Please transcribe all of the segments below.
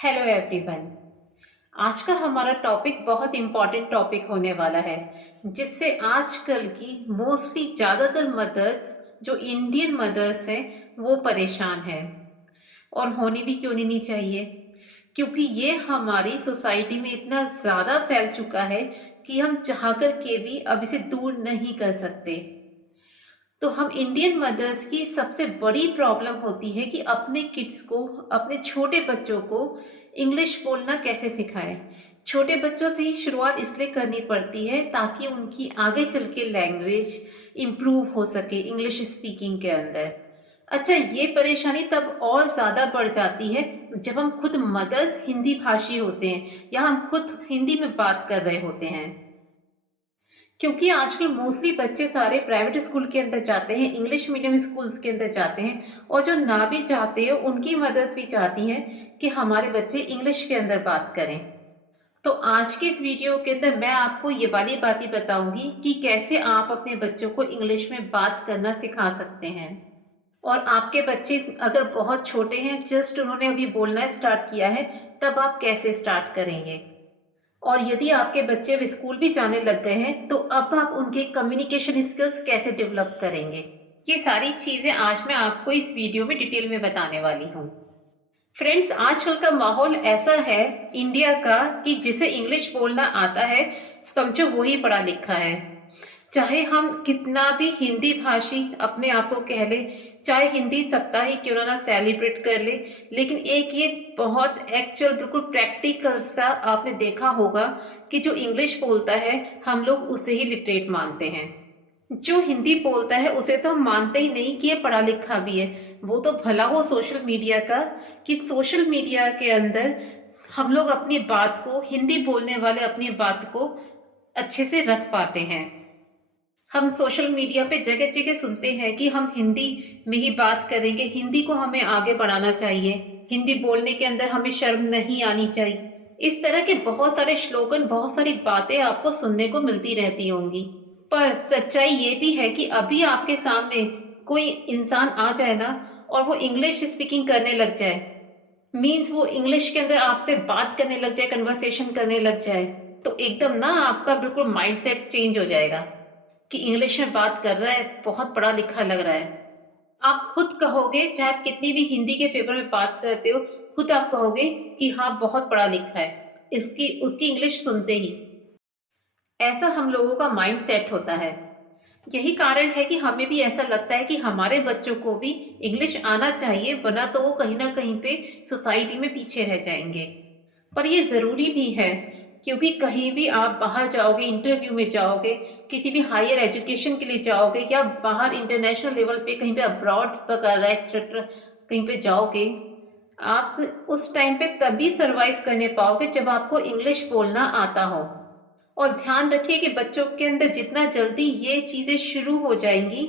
Hello everyone. आज का हमारा टॉपिक बहुत इम्पोर्टेंट टॉपिक होने वाला है, जिससे आजकल की मोस्टली ज़्यादातर मदर्स जो इंडियन मदर्स हैं वो परेशान हैं। और होनी भी क्यों नहीं चाहिए, क्योंकि ये हमारी सोसाइटी में इतना ज़्यादा फैल चुका है कि हम चाह कर के भी अब इसे दूर नहीं कर सकते। तो हम इंडियन मदर्स की सबसे बड़ी प्रॉब्लम होती है कि अपने किड्स को, अपने छोटे बच्चों को इंग्लिश बोलना कैसे सिखाएं। छोटे बच्चों से ही शुरुआत इसलिए करनी पड़ती है ताकि उनकी आगे चल के लैंग्वेज इम्प्रूव हो सके इंग्लिश स्पीकिंग के अंदर। अच्छा, ये परेशानी तब और ज़्यादा बढ़ जाती है जब हम खुद मदर्स हिंदी भाषी होते हैं या हम खुद हिंदी में बात कर रहे होते हैं, क्योंकि आजकल मोस्टली बच्चे सारे प्राइवेट स्कूल के अंदर जाते हैं, इंग्लिश मीडियम स्कूल्स के अंदर जाते हैं, और जो ना भी चाहते हो उनकी मदर्स भी चाहती हैं कि हमारे बच्चे इंग्लिश के अंदर बात करें। तो आज के इस वीडियो के अंदर मैं आपको ये वाली बात ही बताऊंगी कि कैसे आप अपने बच्चों को इंग्लिश में बात करना सिखा सकते हैं। और आपके बच्चे अगर बहुत छोटे हैं, जस्ट उन्होंने अभी बोलना स्टार्ट किया है, तब आप कैसे स्टार्ट करेंगे। और यदि आपके बच्चे अब स्कूल भी जाने लग गए हैं, तो अब आप उनके कम्युनिकेशन स्किल्स कैसे डेवलप करेंगे। ये सारी चीजें आज मैं आपको इस वीडियो में डिटेल में बताने वाली हूँ। फ्रेंड्स, आजकल का माहौल ऐसा है इंडिया का कि जिसे इंग्लिश बोलना आता है, समझो वो ही पढ़ा लिखा है। चाहे हम कितना भी हिंदी भाषी अपने आप को कह ले, चाहे हिंदी सप्ताह ही क्यों ना सेलिब्रेट कर ले, लेकिन एक ये बहुत एक्चुअल बिल्कुल प्रैक्टिकल सा आपने देखा होगा कि जो इंग्लिश बोलता है हम लोग उसे ही लिटरेट मानते हैं। जो हिंदी बोलता है उसे तो हम मानते ही नहीं कि ये पढ़ा लिखा भी है। वो तो भला हो सोशल मीडिया का, कि सोशल मीडिया के अंदर हम लोग अपनी बात को, हिंदी बोलने वाले अपनी बात को अच्छे से रख पाते हैं। हम सोशल मीडिया पे जगह जगह सुनते हैं कि हम हिंदी में ही बात करेंगे, हिंदी को हमें आगे बढ़ाना चाहिए, हिंदी बोलने के अंदर हमें शर्म नहीं आनी चाहिए। इस तरह के बहुत सारे स्लोगन, बहुत सारी बातें आपको सुनने को मिलती रहती होंगी। पर सच्चाई ये भी है कि अभी आपके सामने कोई इंसान आ जाए ना, और वो इंग्लिश स्पीकिंग करने लग जाए, मीन्स वो इंग्लिश के अंदर आपसे बात करने लग जाए, कन्वर्सेशन करने लग जाए, तो एकदम ना आपका बिल्कुल माइंडसेट चेंज हो जाएगा कि इंग्लिश में बात कर रहा है, बहुत पढ़ा लिखा लग रहा है। आप खुद कहोगे, चाहे आप कितनी भी हिंदी के फेवर में बात करते हो, खुद आप कहोगे कि हाँ बहुत पढ़ा लिखा है, इसकी उसकी इंग्लिश सुनते ही। ऐसा हम लोगों का माइंड सेट होता है। यही कारण है कि हमें भी ऐसा लगता है कि हमारे बच्चों को भी इंग्लिश आना चाहिए, वरना तो वो कहीं ना कहीं पे सोसाइटी में पीछे रह जाएंगे। पर ये ज़रूरी भी है, क्योंकि कहीं भी आप बाहर जाओगे, इंटरव्यू में जाओगे, किसी भी हायर एजुकेशन के लिए जाओगे, या बाहर इंटरनेशनल लेवल पे कहीं पे अब्रॉड वगैरह एक्सेट्रा कहीं पे जाओगे, आप उस टाइम पे तभी सरवाइव करने पाओगे जब आपको इंग्लिश बोलना आता हो। और ध्यान रखिए कि बच्चों के अंदर जितना जल्दी ये चीज़ें शुरू हो जाएंगी,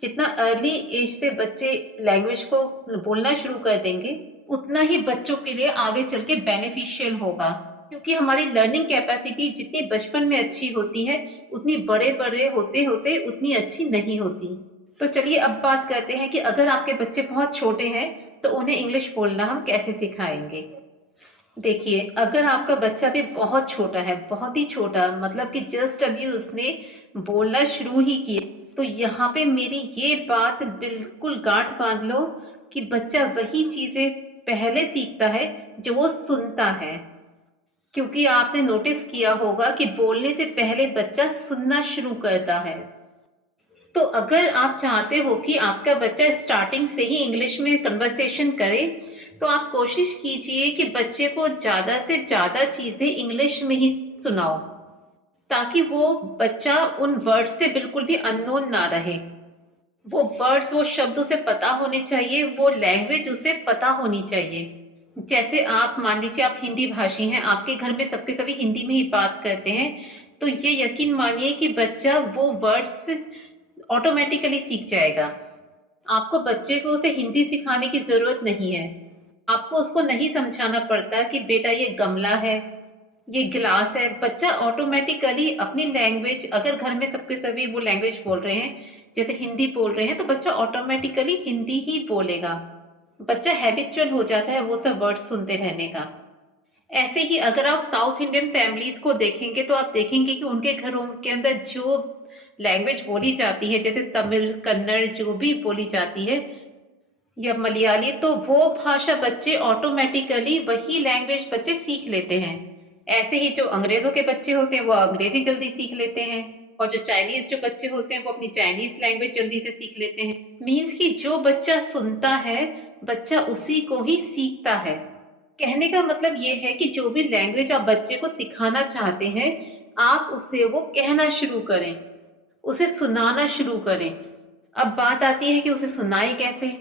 जितना अर्ली एज से बच्चे लैंग्वेज को बोलना शुरू कर देंगे, उतना ही बच्चों के लिए आगे चल के बेनिफिशियल होगा। क्योंकि हमारी लर्निंग कैपेसिटी जितनी बचपन में अच्छी होती है, उतनी बड़े बड़े होते होते उतनी अच्छी नहीं होती। तो चलिए अब बात करते हैं कि अगर आपके बच्चे बहुत छोटे हैं तो उन्हें इंग्लिश बोलना हम कैसे सिखाएंगे। देखिए, अगर आपका बच्चा भी बहुत छोटा है, बहुत ही छोटा, मतलब कि जस्ट अभी उसने बोलना शुरू ही किया, तो यहाँ पे मेरी ये बात बिल्कुल गांठ बांध लो कि बच्चा वही चीजें पहले सीखता है जो वो सुनता है। क्योंकि आपने नोटिस किया होगा कि बोलने से पहले बच्चा सुनना शुरू करता है। तो अगर आप चाहते हो कि आपका बच्चा स्टार्टिंग से ही इंग्लिश में कन्वर्सेशन करे, तो आप कोशिश कीजिए कि बच्चे को ज़्यादा से ज़्यादा चीज़ें इंग्लिश में ही सुनाओ, ताकि वो बच्चा उन वर्ड्स से बिल्कुल भी अननोन ना रहे। वो वर्ड्स, वो शब्द उसे पता होने चाहिए, वो लैंग्वेज उसे पता होनी चाहिए। जैसे आप मान लीजिए आप हिंदी भाषी हैं, आपके घर में सबके सभी हिंदी में ही बात करते हैं, तो ये यकीन मानिए कि बच्चा वो वर्ड्स ऑटोमेटिकली सीख जाएगा। आपको बच्चे को उसे हिंदी सिखाने की जरूरत नहीं है। आपको उसको नहीं समझाना पड़ता कि बेटा ये गमला है, ये गिलास है। बच्चा ऑटोमेटिकली अपनी लैंग्वेज, अगर घर में सबके सभी वो लैंग्वेज बोल रहे हैं, जैसे हिंदी बोल रहे हैं, तो बच्चा ऑटोमेटिकली हिंदी ही बोलेगा। बच्चा हैबिचुअल हो जाता है वो सब वर्ड सुनते रहने का। ऐसे ही अगर आप साउथ इंडियन फैमिलीज को देखेंगे तो आप देखेंगे कि उनके घरों के अंदर जो लैंग्वेज बोली जाती है, जैसे तमिल, कन्नड़ जो भी बोली जाती है या मलयाली, तो वो भाषा बच्चे ऑटोमेटिकली वही लैंग्वेज बच्चे सीख लेते हैं। ऐसे ही जो अंग्रेजों के बच्चे होते हैं वो अंग्रेजी जल्दी सीख लेते हैं, और जो चाइनीज जो बच्चे होते हैं वो अपनी चाइनीज लैंग्वेज जल्दी से सीख लेते हैं। मीन्स कि जो बच्चा सुनता है, बच्चा उसी को ही सीखता है। कहने का मतलब ये है कि जो भी लैंग्वेज आप बच्चे को सिखाना चाहते हैं, आप उसे वो कहना शुरू करें, उसे सुनाना शुरू करें। अब बात आती है कि उसे सुनाए कैसे।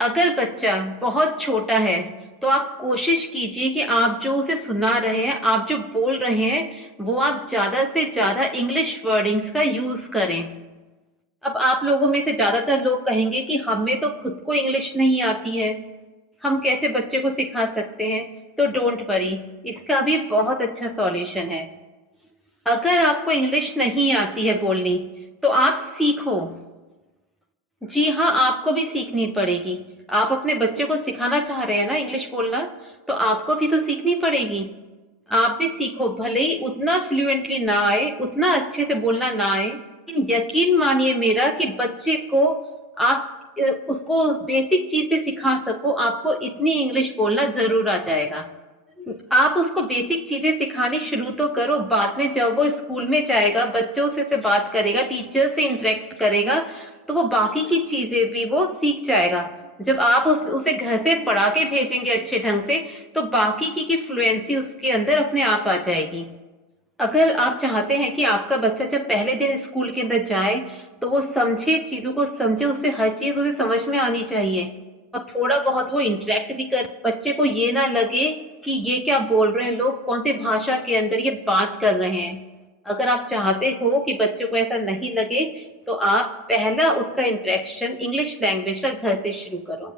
अगर बच्चा बहुत छोटा है तो आप कोशिश कीजिए कि आप जो उसे सुना रहे हैं, आप जो बोल रहे हैं, वो आप ज़्यादा से ज़्यादा इंग्लिश वर्डिंग्स का यूज़ करें। अब आप लोगों में से ज़्यादातर लोग कहेंगे कि हमें तो खुद को इंग्लिश नहीं आती है, हम कैसे बच्चे को सिखा सकते हैं? तो डोंट वरी, इसका भी बहुत अच्छा सॉल्यूशन है। अगर आपको इंग्लिश नहीं आती है बोलनी, तो आप सीखो। जी हाँ, आपको भी सीखनी पड़ेगी। आप अपने बच्चे को सिखाना चाह रहे हैं ना इंग्लिश बोलना, तो आपको भी तो सीखनी पड़ेगी। आप भी सीखो, भले ही उतना फ्लुएंटली ना आए, उतना अच्छे से बोलना ना आए, लेकिन यकीन मानिए मेरा कि बच्चे को आप उसको बेसिक चीज़ें सिखा सको, आपको इतनी इंग्लिश बोलना ज़रूर आ जाएगा। आप उसको बेसिक चीज़ें सिखानी शुरू तो करो, बाद में जब वो स्कूल में जाएगा, बच्चों से बात करेगा, टीचर से इंटरेक्ट करेगा, तो वो बाकी की चीज़ें भी वो सीख जाएगा। जब आप उसे घर से पढ़ा के भेजेंगे अच्छे ढंग से, तो बाकी की फ्लुएंसी उसके अंदर अपने आप आ जाएगी। अगर आप चाहते हैं कि आपका बच्चा जब पहले दिन स्कूल के अंदर जाए, तो वो समझे, चीज़ों को समझे, उससे हर चीज़ उसे समझ में आनी चाहिए, और थोड़ा बहुत वो इंटरेक्ट भी कर, बच्चे को ये ना लगे कि ये क्या बोल रहे हैं लोग, कौन सी भाषा के अंदर ये बात कर रहे हैं। अगर आप चाहते हो कि बच्चे को ऐसा नहीं लगे, तो आप पहला उसका इंटरेक्शन इंग्लिश लैंग्वेज का घर से शुरू करो।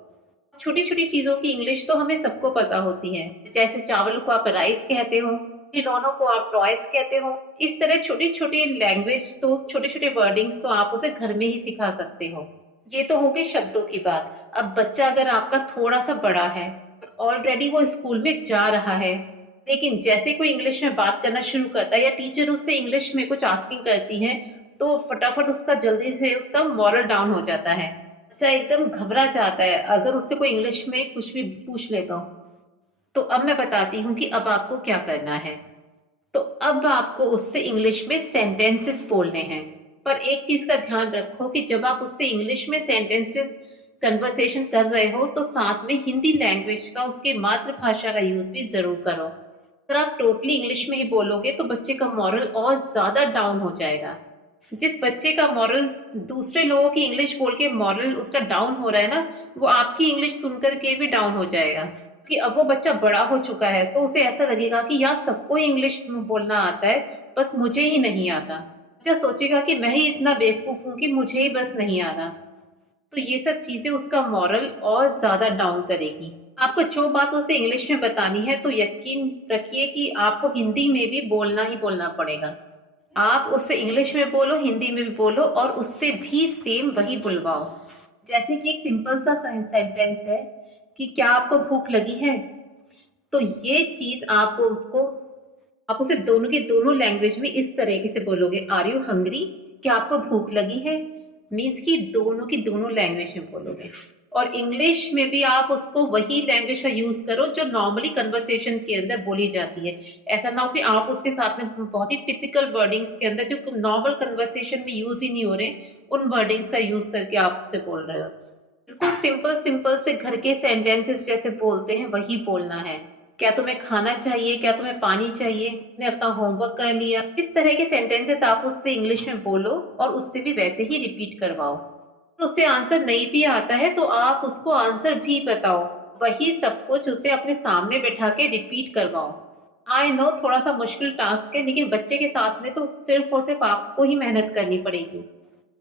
छोटी-छोटी चीज़ों की इंग्लिश तो हमें सबको पता होती है। जैसे चावल को आप राइस कहते हो, खिलौनों को आप टॉयज़ कहते हो। इस तरह छोटी-छोटी लैंग्वेज, तो छोटे-छोटे वर्डिंग्स तो आप उसे घर में ही सिखा सकते हो। ये तो हो गई शब्दों की बात। अब बच्चा अगर आपका थोड़ा-सा बड़ा है, ऑलरेडी वो स्कूल में जा रहा है, लेकिन जैसे कोई इंग्लिश में बात करना शुरू करता है या टीचर उससे इंग्लिश में कुछ आस्किंग करती है, तो फटाफट उसका जल्दी से उसका मॉरल डाउन हो जाता है। बच्चा एकदम घबरा जाता है अगर उससे कोई इंग्लिश में कुछ भी पूछ ले तो अब मैं बताती हूँ कि अब आपको क्या करना है। तो अब आपको उससे इंग्लिश में सेंटेंसेस बोलने हैं। पर एक चीज़ का ध्यान रखो कि जब आप उससे इंग्लिश में सेंटेंसेस कन्वर्सेशन कर रहे हो, तो साथ में हिंदी लैंग्वेज का, उसकी मातृभाषा का यूज़ भी ज़रूर करो। अगर आप टोटली इंग्लिश में ही बोलोगे तो बच्चे का मॉरल और ज़्यादा डाउन हो जाएगा। जिस बच्चे का मॉरल, दूसरे लोगों की इंग्लिश बोल के मॉरल उसका डाउन हो रहा है ना, वो आपकी इंग्लिश सुन कर के भी डाउन हो जाएगा। कि अब वो बच्चा बड़ा हो चुका है, तो उसे ऐसा लगेगा कि यार सबको इंग्लिश बोलना आता है, बस मुझे ही नहीं आता। बच्चा सोचेगा कि मैं ही इतना बेवकूफ़ हूँ कि मुझे ही बस नहीं आ रहा। तो ये सब चीज़ें उसका मॉरल और ज़्यादा डाउन करेगी। आपको जो बात उसे इंग्लिश में बतानी है, तो यकीन रखिए कि आपको हिंदी में भी बोलना ही बोलना पड़ेगा। आप उससे इंग्लिश में बोलो, हिंदी में भी बोलो, और उससे भी सेम वही बुलवाओ। जैसे कि एक सिंपल सा सेंटेंस है कि क्या आपको भूख लगी है? तो ये चीज़ आप उसे दोनों की दोनों लैंग्वेज में इस तरीके से बोलोगे, आर यू हंग्री? क्या आपको भूख लगी है? मीन्स कि दोनों की दोनों लैंग्वेज में बोलोगे। और इंग्लिश में भी आप उसको वही लैंग्वेज का यूज़ करो जो नॉर्मली कन्वर्सेशन के अंदर बोली जाती है। ऐसा ना हो कि आप उसके साथ में बहुत ही टिपिकल वर्डिंग्स के अंदर, जो नॉर्मल कन्वर्सेशन में यूज़ ही नहीं हो रहे, उन वर्डिंग्स का यूज़ करके आप उससे बोल रहे हो। बिल्कुल सिंपल सिंपल से घर के सेंटेंसेस जैसे बोलते हैं वही बोलना है। क्या तुम्हें खाना चाहिए? क्या तुम्हें पानी चाहिए? तुमने अपना होमवर्क कर लिया? इस तरह के सेंटेंसेस आप उससे इंग्लिश में बोलो, और उससे भी वैसे ही रिपीट करवाओ। तो उसे आंसर नहीं भी आता है तो आप उसको आंसर भी बताओ। वही सब कुछ उसे अपने सामने बैठा के रिपीट करवाओ। आई नो थोड़ा सा मुश्किल टास्क है, लेकिन बच्चे के साथ में तो सिर्फ और सिर्फ आपको ही मेहनत करनी पड़ेगी,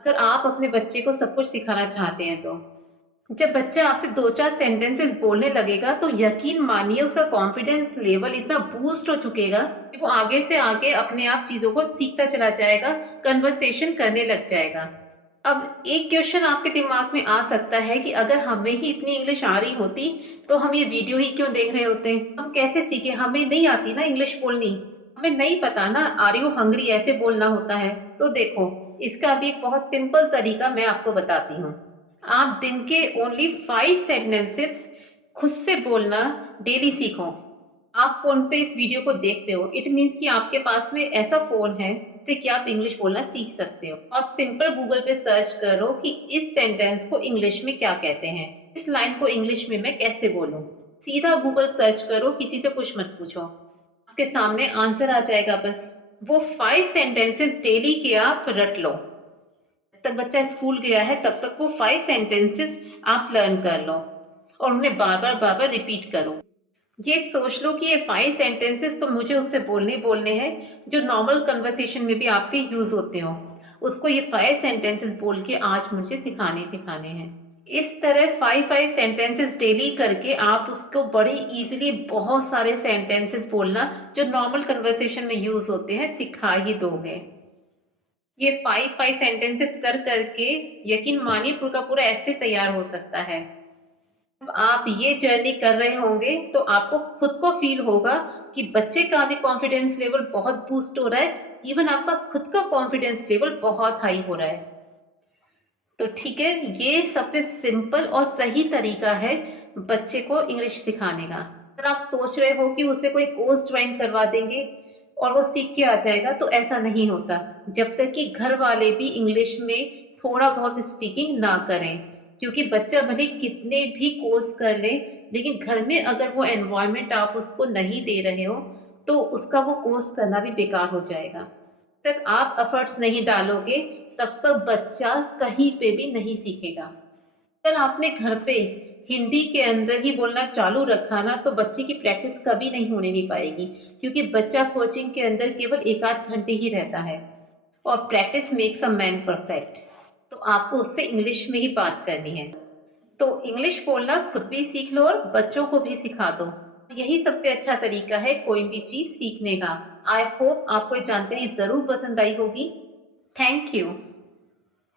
अगर आप अपने बच्चे को सब कुछ सिखाना चाहते हैं तो। जब बच्चा आपसे 2-4 सेंटेंसेस बोलने लगेगा, तो यकीन मानिए उसका कॉन्फिडेंस लेवल इतना बूस्ट हो चुकेगा कि वो आगे से आगे अपने आप चीज़ों को सीखता चला जाएगा, कन्वर्सेशन करने लग जाएगा। अब एक क्वेश्चन आपके दिमाग में आ सकता है कि अगर हमें ही इतनी इंग्लिश आ रही होती तो हम ये वीडियो ही क्यों देख रहे होते? हम कैसे सीखे? हमें नहीं आती ना इंग्लिश बोलनी, हमें नहीं पता ना आर यू हंग्री ऐसे बोलना होता है। तो देखो, इसका भी एक बहुत सिंपल तरीका मैं आपको बताती हूँ। आप दिन के ओनली 5 सेंटेंसेस खुद से बोलना डेली सीखो। आप फोन पे इस वीडियो को देख रहे हो, इट मीन्स कि आपके पास में ऐसा फोन है जिससे कि आप इंग्लिश बोलना सीख सकते हो। आप सिंपल गूगल पे सर्च करो कि इस सेंटेंस को इंग्लिश में क्या कहते हैं, इस लाइन को इंग्लिश में मैं कैसे बोलूं। सीधा गूगल सर्च करो, किसी से कुछ मत पूछो, आपके सामने आंसर आ जाएगा। बस वो 5 सेंटेंसेस डेली के आप रट लो। जब तक बच्चा स्कूल गया है तब तक वो 5 सेंटेंसेस आप लर्न कर लो और उन्हें बार बार रिपीट करो। ये सोच लो कि ये 5 सेंटेंसेस तो मुझे उससे बोलने बोलने हैं जो नॉर्मल कन्वर्सेशन में भी आपके यूज होते हो। उसको ये 5 सेंटेंसेस बोल के आज मुझे सिखाने हैं। इस तरह 5 सेंटेंसेस डेली करके आप उसको बड़ी इजीली बहुत सारे सेंटेंसेस बोलना जो नॉर्मल कन्वर्सेशन में यूज होते हैं सिखा ही दोगे। ये 5 सेंटेंसेस कर करके यकीन मानिए पूरा का पूरा ऐसे तैयार हो सकता है। जब आप ये जर्नी कर रहे होंगे तो आपको खुद को फील होगा कि बच्चे का भी कॉन्फिडेंस लेवल बहुत बूस्ट हो रहा है, इवन आपका खुद का कॉन्फिडेंस लेवल बहुत हाई हो रहा है। तो ठीक है, ये सबसे सिंपल और सही तरीका है बच्चे को इंग्लिश सिखाने का। अगर आप सोच रहे हो कि उसे कोई कोर्स ज्वाइन करवा देंगे और वो सीख के आ जाएगा, तो ऐसा नहीं होता जब तक कि घर वाले भी इंग्लिश में थोड़ा बहुत स्पीकिंग ना करें। क्योंकि बच्चा भले कितने भी कोर्स कर ले, लेकिन घर में अगर वो एनवायरनमेंट आप उसको नहीं दे रहे हो तो उसका वो कोर्स करना भी बेकार हो जाएगा। तक आप एफर्ट्स नहीं डालोगे तब तक बच्चा कहीं पे भी नहीं सीखेगा। अगर आपने घर पे हिंदी के अंदर ही बोलना चालू रखा ना तो बच्चे की प्रैक्टिस कभी नहीं होने नहीं पाएगी। क्योंकि बच्चा कोचिंग के अंदर केवल एक आध घंटे ही रहता है और practice makes a man perfect. तो आपको उससे इंग्लिश में ही बात करनी है। तो इंग्लिश बोलना खुद भी सीख लो और बच्चों को भी सिखा दो। यही सबसे अच्छा तरीका है कोई भी चीज सीखने का। आई होप आपको ये जानकारी जरूर पसंद आई होगी। Thank you.